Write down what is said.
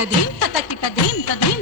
తకిట దీం తకిట దీం